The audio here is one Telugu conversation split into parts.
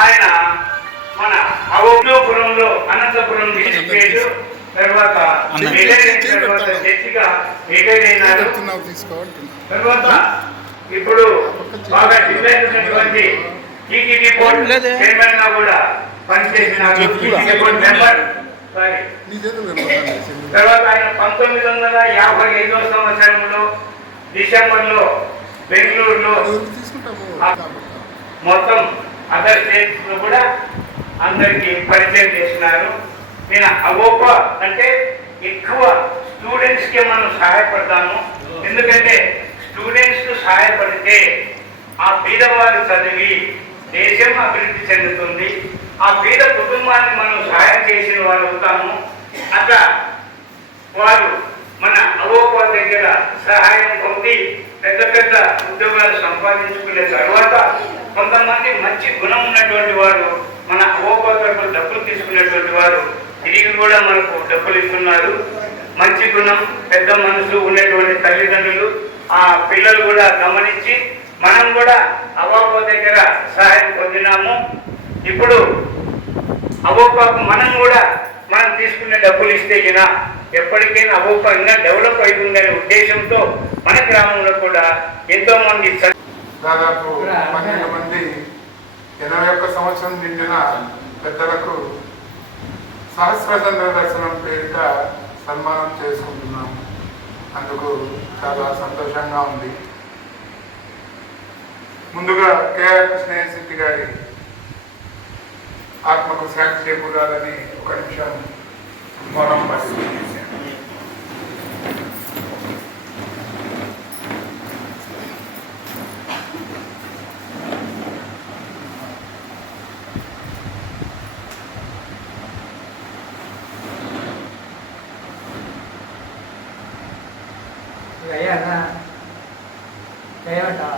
ఆయన మన అవోపురంలో అనంతపురం డిస్ట్రిక్ట్ తర్వాత తర్వాత జడ్జిగా రిటైర్ తర్వాత ఇప్పుడు బాగా డిజైన్ ఉన్నటువంటి టీటీడీ బోర్డు చైర్మన్గా కూడా టీటీడీ బోర్డు మెంబర్ తర్వాత ఆయన పంతొమ్మిది వందల యాభై ఐదో సంవత్సరంలో డిసెంబర్లో బెంగళూరులో మొత్తం అదర్ స్టేట్స్లో కూడా అందరికి పరిచయం చేసినారు నేను అవోప అంటే ఎక్కువ స్టూడెంట్స్కి మనం సహాయపడతాము. ఎందుకంటే స్టూడెంట్స్ సహాయపడితే ఆ పేదవారు చదివి దేశం అభివృద్ధి చెందుతుంది. ఆ పేద కుటుంబాన్ని మనం సహాయం చేసిన వారు అవుతాము. అట్లా వారు నవోపా దగ్గర సహాయం పొంది పెద్ద పెద్ద ఉద్యోగాలు సంపాదించుకునే తర్వాత కొంతమంది మంచి గుణం ఉన్నటువంటి వారు మన అవోప తరపున డబ్బులు తీసుకునేటువంటి వారు తిరిగి కూడా మనకు డబ్బులు ఇస్తున్నారు. మంచి గుణం పెద్ద మనసు ఉన్నటువంటి తల్లిదండ్రులు ఆ పిల్లలు కూడా గమనించి మనం కూడా అవోపా దగ్గర సహాయం పొందినాము. ఇప్పుడు అవోపాకు మనం కూడా మనం తీసుకునే డబ్బులు ఇస్తే ఇలా ఎప్పటికైనా ఇంకా డెవలప్ అవుతుందనే ఉద్దేశంతో మన గ్రామంలో కూడా ఎంతో మంది దాదాపు పన్నెండు మంది ఎనభై ఒక్క సంవత్సరం నిండిన పెద్దలకు సహస్రచంద్ర దర్శనం పేరిట సన్మానం చేసుకుంటున్నాము అందుకు చాలా సంతోషంగా ఉంది. ముందుగా కేఆర్ కృష్ణయ్య శెట్టి గారి ఆత్మకు శాంతి చేకూరాలని ఒక నిమిషం మౌనం పట్టి கையா கையாட்டா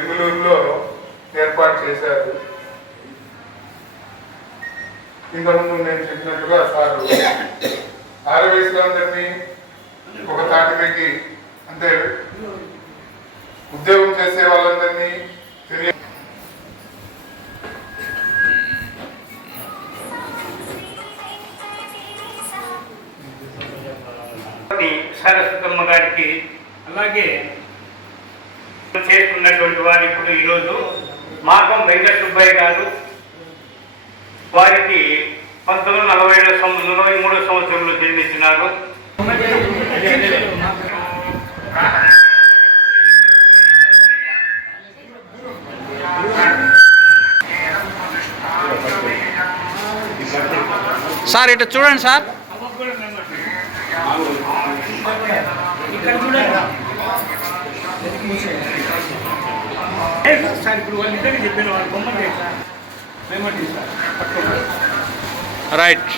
బెంగళూరులో ఏర్పాటు చేశారు. ఇంతకుముందు నేను చెప్పినట్టుగా సార్ ఆరవేసులందరినీ ఒక తాటిపైకి అంటే ఉద్యోగం చేసే వాళ్ళందరినీ తెలియ సరస్వతమ్మ గారికి అలాగే చేసుకున్నటువంటి వారు ఇప్పుడు ఈరోజు మార్గం వెంకట సుబ్బయ్య గారు. వారికి పంతొమ్మిది వందల నలభై ఏడు సంవత్సరం నలభై మూడో సంవత్సరంలో జన్మించినారు. సార్ ఇటు చూడండి సార్. ఏ, ఇప్పుడు వాళ్ళు ఇద్దరికి వాళ్ళు బొమ్మలు మెమరీ సార్ రైట్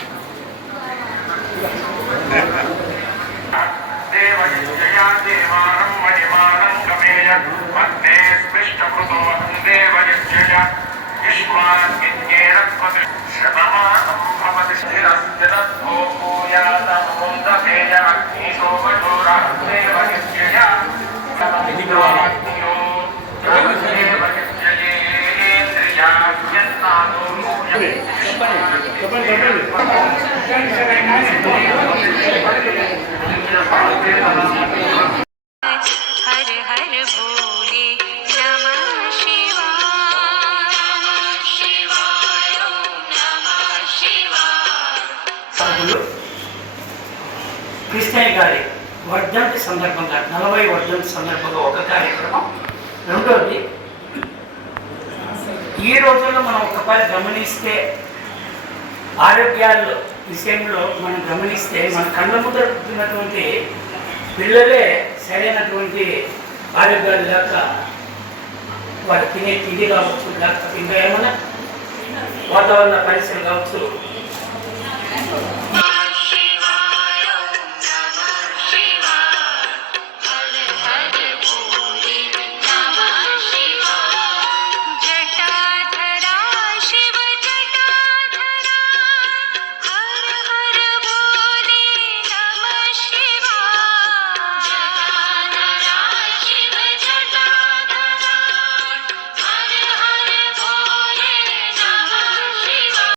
ఈ రోజుల్లో మనం ఒకసారి గమనిస్తే ఆరోగ్యాల విషయంలో మనం గమనిస్తే మన కళ్ళ ముద్ర పుట్టినటువంటి పిల్లలే సరైనటువంటి ఆరోగ్యాలు లేక వారు తినే తిండి కావచ్చు లేకపోతే ఇంకా ఏమైనా వాతావరణ పరిస్థితులు కావచ్చు.